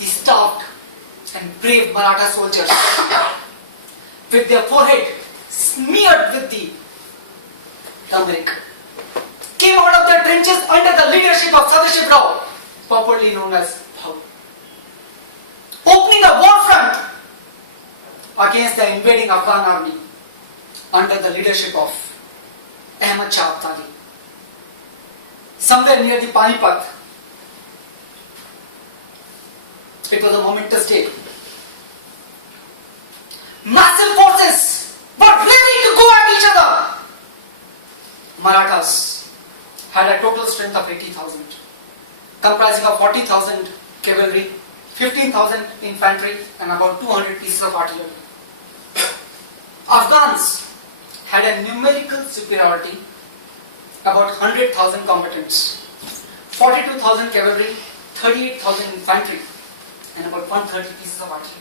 the starved and brave Maratha soldiers, with their forehead smeared with the turmeric, came out of their trenches under the leadership of Sadashiv Rao, popularly known as Bhau, opening a war front against the invading Afghan army under the leadership of Ahmad Shah Abdali. Somewhere near the Panipat, it was a momentous day. Massive forces were ready to go at each other. Marathas had a total strength of 80,000, comprising of 40,000 cavalry, 15,000 infantry, and about 200 pieces of artillery. Afghans had a numerical superiority, about 100,000 combatants, 42,000 cavalry, 38,000 infantry, and about 130 pieces of artillery.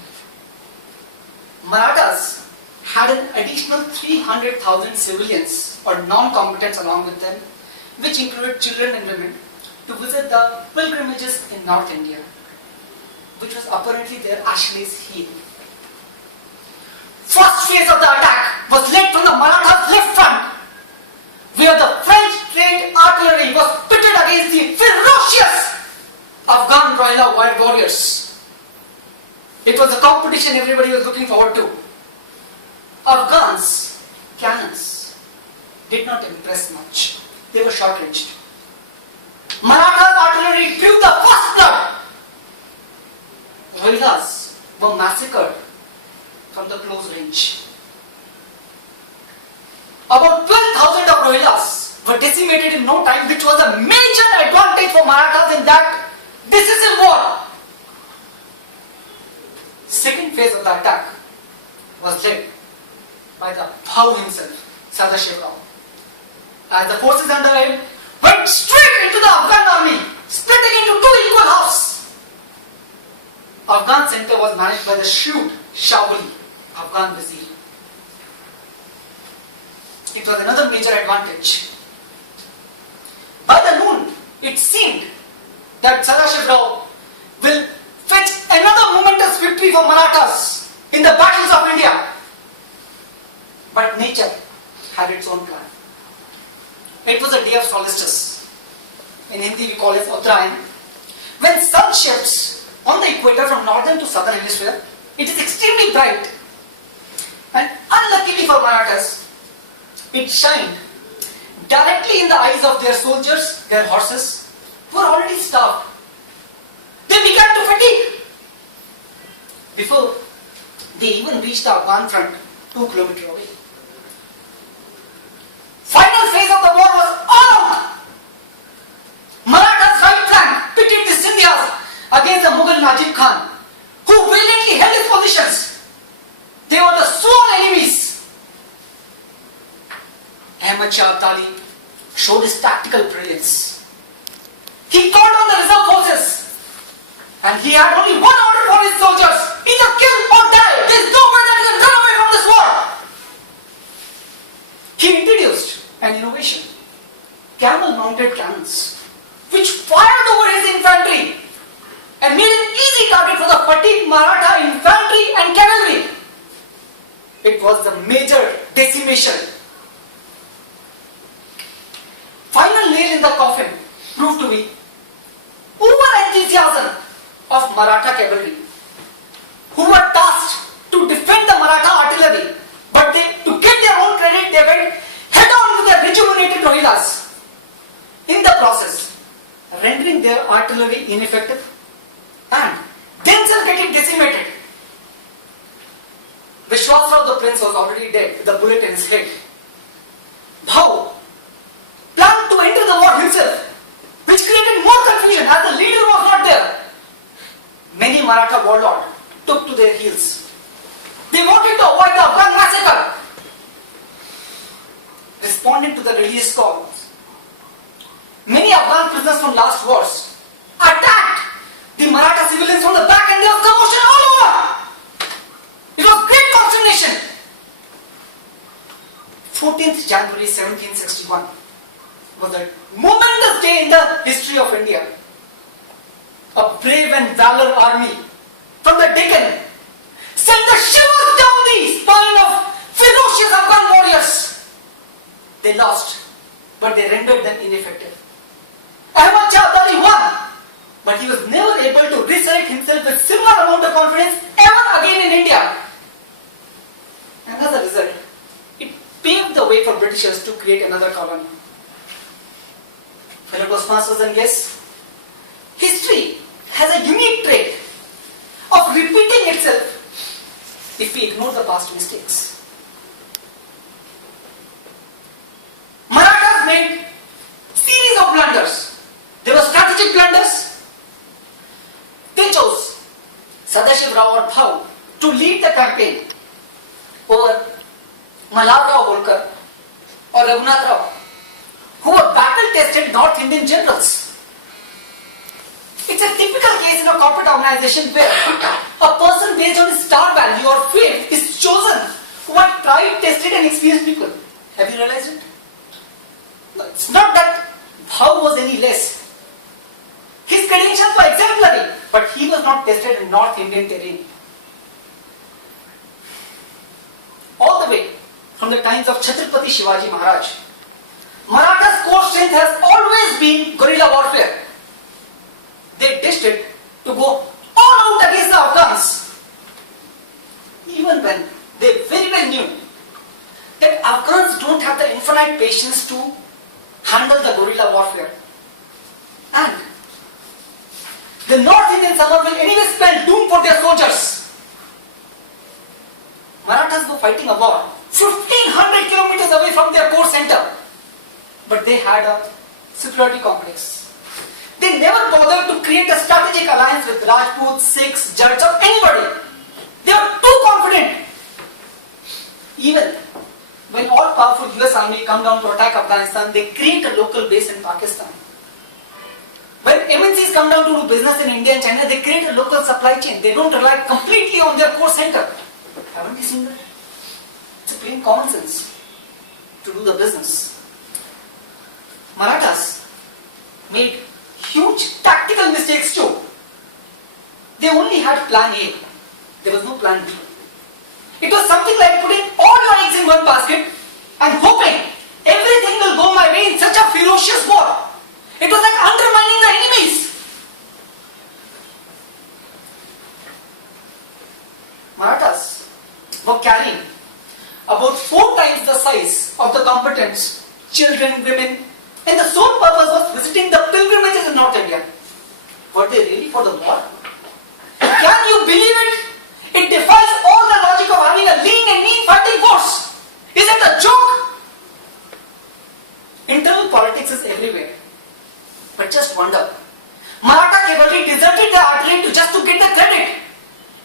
Marathas had an additional 300,000 civilians or non-combatants along with them, which included children and women, to visit the pilgrimages in North India, which was apparently their Achilles heel. First phase of the attack was led from the Marathas' left front, where the French-trained artillery was pitted against the ferocious Afghan Rohilla wild warriors. It was a competition everybody was looking forward to. Afghans' cannons did not impress much. They were short-ranged. Maratha's artillery drew the first blood. Rohillas were massacred from the close range. About 12,000 of Rohillas were decimated in no time, which was a major advantage for Marathas in that decisive war. Second phase of the attack was led by the Bhau himself, Sadashiv Rao. As the forces under him went straight into the Afghan army, splitting into two equal halves. Afghan center was managed by the shrewd Shabuli, Afghan vizier. It was another major advantage. By the noon, it seemed that Sadashiv Rao will fetch another momentous victory for Marathas in the battles of India. But nature had its own plan. It was a day of solstice. In Hindi we call it Uttarayan. When sun shifts on the equator from northern to southern hemisphere, it is extremely bright. And unluckily for Marathas, it shined directly in the eyes of their soldiers, their horses, who were already starved. They began to fatigue. Before they even reached the Afghan front, 2 kilometers away. Final phase of the war was all out. Marathas' right flank pitted the Scindias against the Mughal Najib Khan, who valiantly held his positions. They were the sworn enemies. Ahmad Shah Abdali showed his tactical brilliance. He called on the reserve forces, and he had only one order for his soldiers: either kill or die. There is no way that you can run away from this war. He introduced an innovation: camel-mounted cannons, which fired over his infantry and made an easy target for the fatigued Maratha infantry and cavalry. It was the major decimation. Final nail in the coffin proved to be over-enthusiasm of Maratha cavalry, who were tasked to defend the Maratha artillery, but to get their own credit, they went head-on with the rejuvenated Rohillas, in the process rendering their artillery ineffective and themselves getting decimated. Vishwasrao the prince was already dead with a bullet in his head. Bhau planned to enter the war himself, which created more confusion as the leader was not there. Many Maratha warlords took to their heels. They wanted to avoid the Afghan massacre. Responding to the religious calls, many Afghan prisoners from last wars attacked the Maratha civilians from the back, and there was commotion all over. It was great consternation. 14th January 1761 was a momentous day in the history of India. A brave and valor army from the Deccan sent the shivers down the spine of ferocious Afghan warriors. They lost, but they rendered them ineffective. Ahmad Shah Abdali won, but he was never able to resurrect himself with similar amount of confidence ever again in India. And as a result, it paved the way for Britishers to create another colony. Fellow Toastmasters and guests, history has a unique trait of repeating itself if we ignore the past mistakes. Marathas made series of blunders. They were strategic blunders. They chose Sadashiv Rao or Bhau to lead the campaign over Malhar Rao Holkar or Raghunath Rao, who were battle-tested North Indian generals. It's a typical case in a corporate organization where a person based on his star value or fame is chosen who are tried, tested and experienced people. Have you realized it? No, it's not that Bhau was any less. His credentials were exemplary, but he was not tested in North Indian terrain. All the way from the times of Chhatrapati Shivaji Maharaj, Maratha's core strength has always been guerrilla warfare. They dished it to go all out against the Afghans, even when they very well knew that Afghans don't have the infinite patience to handle the guerrilla warfare. And the North Indian summer will anyway spell doom for their soldiers. Marathas were fighting a war 1500 kilometers away from their core center, but they had a superiority complex. They never bothered to create a strategic alliance with Rajputs, Sikhs, Jats or anybody. They were too confident. Even when all-powerful US army come down to attack Afghanistan, they create a local base in Pakistan. When MNCs come down to do business in India and China, they create a local supply chain. They don't rely completely on their core center. Haven't you seen that? It's a plain common sense to do the business. Marathas made huge tactical mistakes too. They only had plan A. There was no plan B. It was something like putting all your eggs in one basket and hoping everything will go my way in such a ferocious war. It was like undermining the enemies. Marathas were carrying about 4 times the size of the combatants, children, women, and the sole purpose was visiting the pilgrimages in North India. Were they really for the war? Can you believe it? It defies all the logic of having a lean and mean fighting force. Is it a joke? Internal politics is everywhere. But just wonder, Maratha cavalry deserted the artillery just to get the credit.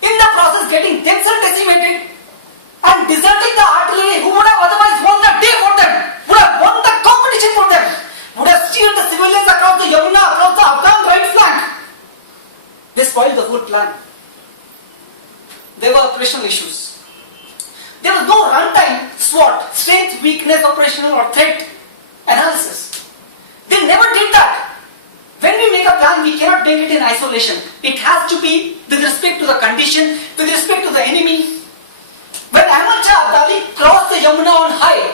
In the process getting themselves decimated and deserting the artillery who would have otherwise won the day for them, would have won the competition for them, would have steered the civilians across the Yamuna, across the Afghan right flank. They spoiled the whole plan. There were operational issues. There was no runtime SWOT, strength, weakness, operational or threat analysis. They never did that. When we make a plan, we cannot make it in isolation. It has to be with respect to the condition, with respect to the enemy. When Ahmad Shah Abdali crossed the Yamuna on high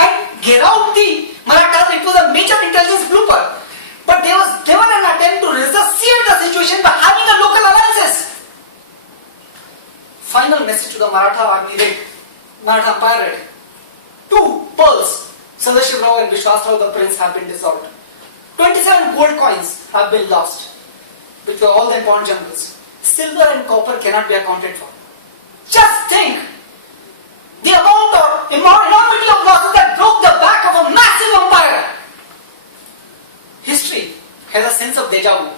and get out the Marathas, it was a major intelligence blooper. But there was never an attempt to resuscitate the situation by having a local alliances. Final message to the Maratha army read, Maratha Empire read, 2 pearls, Sadashiv Rao and Vishwasrao the prince have been dissolved. 27 gold coins have been lost, which were all the important generals. Silver and copper cannot be accounted for. Just think the amount or enormity of losses that broke the back of a massive empire. History has a sense of deja vu.